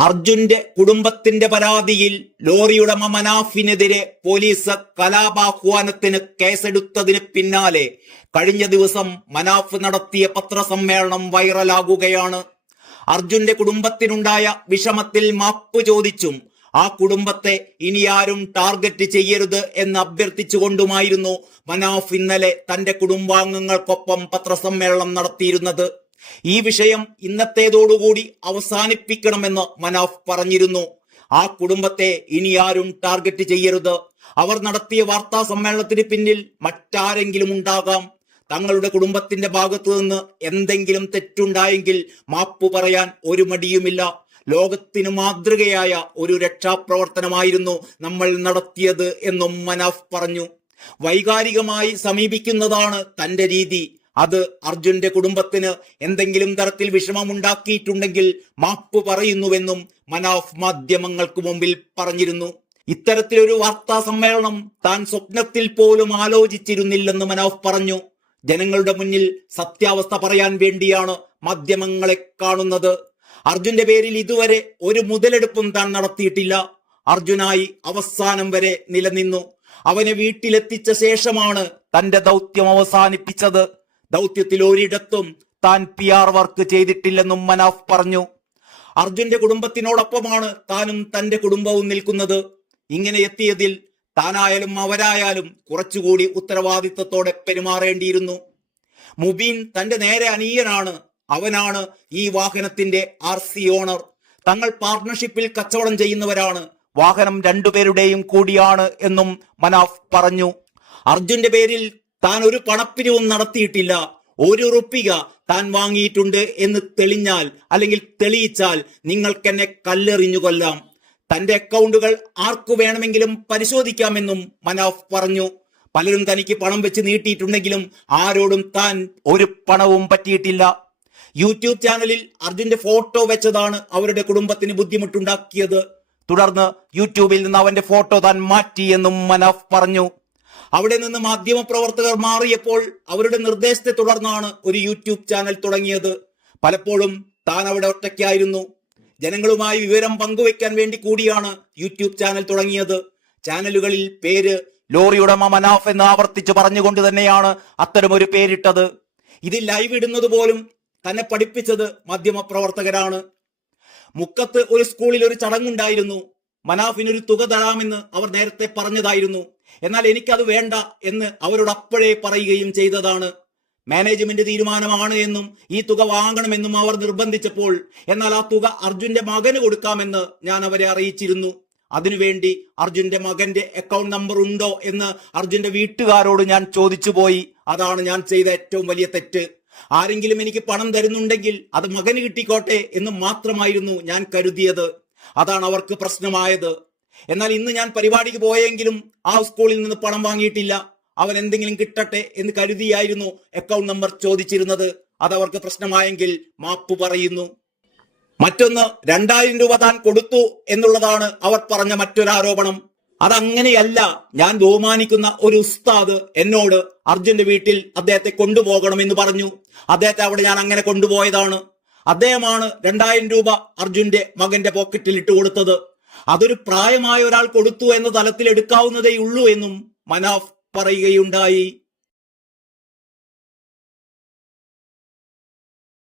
അർജുന്റെ കുടുംബത്തിന്റെ പരാതിയിൽ ലോറിയുടമ മനാഫിനെതിരെ പോലീസ് കലാപാഹ്വാനത്തിന് കേസെടുത്തതിന് പിന്നാലെ കഴിഞ്ഞ ദിവസം മനാഫ് നടത്തിയ പത്രസമ്മേളനം വൈറലാകുകയാണ്. അർജുന്റെ കുടുംബത്തിനുണ്ടായ വിഷമത്തിൽ മാപ്പ് ചോദിച്ചും ആ കുടുംബത്തെ ഇനിയാരും ടാർഗറ്റ് ചെയ്യരുത് എന്ന് അഭ്യർത്ഥിച്ചുകൊണ്ടുമായിരുന്നു മനാഫ് ഇന്നലെ തന്റെ കുടുംബാംഗങ്ങൾക്കൊപ്പം പത്രസമ്മേളനം നടത്തിയിരുന്നത്. ഈ വിഷയം ഇന്നത്തേതോടുകൂടി അവസാനിപ്പിക്കണമെന്ന് മനാഫ് പറഞ്ഞിരുന്നു. ആ കുടുംബത്തെ ഇനിയാരും ടാർഗറ്റ് ചെയ്യരുത്. അവർ നടത്തിയ വാർത്താ സമ്മേളനത്തിന് പിന്നിൽ മറ്റാരെങ്കിലും ഉണ്ടാകാം. തങ്ങളുടെ കുടുംബത്തിന്റെ ഭാഗത്തു നിന്ന് എന്തെങ്കിലും തെറ്റുണ്ടായെങ്കിൽ മാപ്പ് പറയാൻ ഒരു മടിയുമില്ല. ലോകത്തിന് മാതൃകയായ ഒരു രക്ഷാപ്രവർത്തനമായിരുന്നു നമ്മൾ നടത്തിയത് എന്നും മനാഫ് പറഞ്ഞു. വൈകാരികമായി സമീപിക്കുന്നതാണ് തന്റെ രീതി. അത് അർജുന്റെ കുടുംബത്തിന് എന്തെങ്കിലും തരത്തിൽ വിഷമമുണ്ടാക്കിയിട്ടുണ്ടെങ്കിൽ മാപ്പ് പറയുന്നുവെന്നും മനാഫ് മാധ്യമങ്ങൾക്ക് മുമ്പിൽ പറഞ്ഞിരുന്നു. ഇത്തരത്തിലൊരു വാർത്താ സമ്മേളനം താൻ സ്വപ്നത്തിൽ പോലും ആലോചിച്ചിരുന്നില്ലെന്ന് മനാഫ് പറഞ്ഞു. ജനങ്ങളുടെ മുന്നിൽ സത്യാവസ്ഥ പറയാൻ വേണ്ടിയാണ് മാധ്യമങ്ങളെ കാണുന്നത്. അർജുന്റെ പേരിൽ ഇതുവരെ ഒരു മുതലെടുപ്പും താൻ നടത്തിയിട്ടില്ല. അർജുനായി അവസാനം വരെ നിലനിന്നു. അവനെ വീട്ടിലെത്തിച്ച ശേഷമാണ് തന്റെ ദൗത്യം അവസാനിപ്പിച്ചത്. ദൗത്യത്തിൽ ഒരിടത്തും താൻ PR വർക്ക് ചെയ്തിട്ടില്ലെന്നും മനാഫ് പറഞ്ഞു. അർജുന്റെ കുടുംബത്തിനോടൊപ്പമാണ് താനും തന്റെ കുടുംബവും നിൽക്കുന്നത്. ഇങ്ങനെ എത്തിയതിൽ താനായാലും അവരായാലും കുറച്ചുകൂടി ഉത്തരവാദിത്വത്തോടെ പെരുമാറേണ്ടിയിരുന്നു. മുബീൻ തന്റെ നേരെ അനിയനാണ്. അവനാണ് ഈ വാഹനത്തിന്റെ RC ഓണർ. തങ്ങൾ പാർട്ണർഷിപ്പിൽ കച്ചവടം ചെയ്യുന്നവരാണ്. വാഹനം രണ്ടുപേരുടെയും കൂടിയാണ് എന്നും മനാഫ് പറഞ്ഞു. അർജുന്റെ പേരിൽ താൻ ഒരു പണപ്പിരിവും നടത്തിയിട്ടില്ല. ഒരു റുപ്പിക താൻ വാങ്ങിയിട്ടുണ്ട് എന്ന് തെളിഞ്ഞാൽ അല്ലെങ്കിൽ തെളിയിച്ചാൽ നിങ്ങൾക്കെന്നെ കല്ലെറിഞ്ഞു കൊല്ലാം. തന്റെ അക്കൗണ്ടുകൾ ആർക്കു വേണമെങ്കിലും പരിശോധിക്കാമെന്നും മനാഫ് പറഞ്ഞു. പലരും തനിക്ക് പണം വെച്ച് നീട്ടിയിട്ടുണ്ടെങ്കിലും ആരോടും താൻ ഒരു പണവും പറ്റിയിട്ടില്ല. യൂട്യൂബ് ചാനലിൽ അർജുന്റെ ഫോട്ടോ വെച്ചതാണ് അവരുടെ കുടുംബത്തിന് ബുദ്ധിമുട്ടുണ്ടാക്കിയത്. തുടർന്ന് യൂട്യൂബിൽ നിന്ന് അവന്റെ ഫോട്ടോ താൻ മാറ്റി എന്നും മനാഫ് പറഞ്ഞു. അവിടെ നിന്ന് മാധ്യമപ്രവർത്തകർ മാറിയപ്പോൾ അവരുടെ നിർദ്ദേശത്തെ തുടർന്നാണ് ഒരു യൂട്യൂബ് ചാനൽ തുടങ്ങിയത്. പലപ്പോഴും താൻ അവിടെ ഒറ്റയ്ക്കായിരുന്നു. ജനങ്ങളുമായി വിവരം പങ്കുവെക്കാൻ വേണ്ടി കൂടിയാണ് യൂട്യൂബ് ചാനൽ തുടങ്ങിയത്. ചാനലുകളിൽ പേര് ലോറിയുടമ മനാഫ് എന്ന് ആവർത്തിച്ച് പറഞ്ഞുകൊണ്ട് തന്നെയാണ് അത്തരമൊരു പേരിട്ടത്. ഇത് ലൈവ് ഇടുന്നത് പോലും തന്നെ പഠിപ്പിച്ചത് മാധ്യമപ്രവർത്തകരാണ്. മുക്കത്ത് ഒരു സ്കൂളിൽ ഒരു ചടങ്ങുണ്ടായിരുന്നു. മനാഫിനൊരു തുക തരാമെന്ന് അവർ നേരത്തെ പറഞ്ഞതായിരുന്നു. എന്നാൽ എനിക്കത് വേണ്ട എന്ന് അവരോട് അപ്പോഴേ പറയുകയും ചെയ്തതാണ്. മാനേജ്മെന്റ് തീരുമാനമാണ് എന്നും ഈ തുക വാങ്ങണമെന്നും അവർ നിർബന്ധിച്ചപ്പോൾ എന്നാൽ ആ തുക അർജുന്റെ മകന് കൊടുക്കാമെന്ന് ഞാൻ അവരെ അറിയിച്ചിരുന്നു. അതിനുവേണ്ടി അർജുന്റെ മകന്റെ അക്കൗണ്ട് നമ്പർ ഉണ്ടോ എന്ന് അർജുന്റെ വീട്ടുകാരോട് ഞാൻ ചോദിച്ചു പോയി. അതാണ് ഞാൻ ചെയ്ത ഏറ്റവും വലിയ തെറ്റ്. ആരെങ്കിലും എനിക്ക് പണം തരുന്നുണ്ടെങ്കിൽ അത് മകന് കിട്ടിക്കോട്ടെ എന്ന് മാത്രമായിരുന്നു ഞാൻ കരുതിയത്. അതാണ് അവർക്ക് പ്രശ്നമായത്. എന്നാൽ ഇന്ന് ഞാൻ പരിപാടിക്ക് പോയെങ്കിലും ആ സ്കൂളിൽ നിന്ന് പണം വാങ്ങിയിട്ടില്ല. അവൻ എന്തെങ്കിലും കിട്ടട്ടെ എന്ന് കരുതിയായിരുന്നു അക്കൗണ്ട് നമ്പർ ചോദിച്ചിരുന്നത്. അതവർക്ക് പ്രശ്നമായെങ്കിൽ മാപ്പ് പറയുന്നു. മറ്റൊന്ന്, 2000 രൂപ താൻ കൊടുത്തു എന്നുള്ളതാണ് അവർ പറഞ്ഞ മറ്റൊരാരോപണം. അതങ്ങനെയല്ല. ഞാൻ ബഹുമാനിക്കുന്ന ഒരു ഉസ്താദ് എന്നോട് അർജുന്റെ വീട്ടിൽ അദ്ദേഹത്തെ കൊണ്ടുപോകണമെന്ന് പറഞ്ഞു. അദ്ദേഹത്തെ അവിടെ ഞാൻ അങ്ങനെ കൊണ്ടുപോയതാണ്. അദ്ദേഹമാണ് 2000 രൂപ അർജുന്റെ മകന്റെ പോക്കറ്റിൽ ഇട്ട് കൊടുത്തത്. അതൊരു പ്രായമായ ഒരാൾ കൊടുത്തു എന്ന തലത്തിൽ എടുക്കാവുന്നതേ ഉള്ളൂ എന്നും മനാഫ് പറയുകയുണ്ടായി.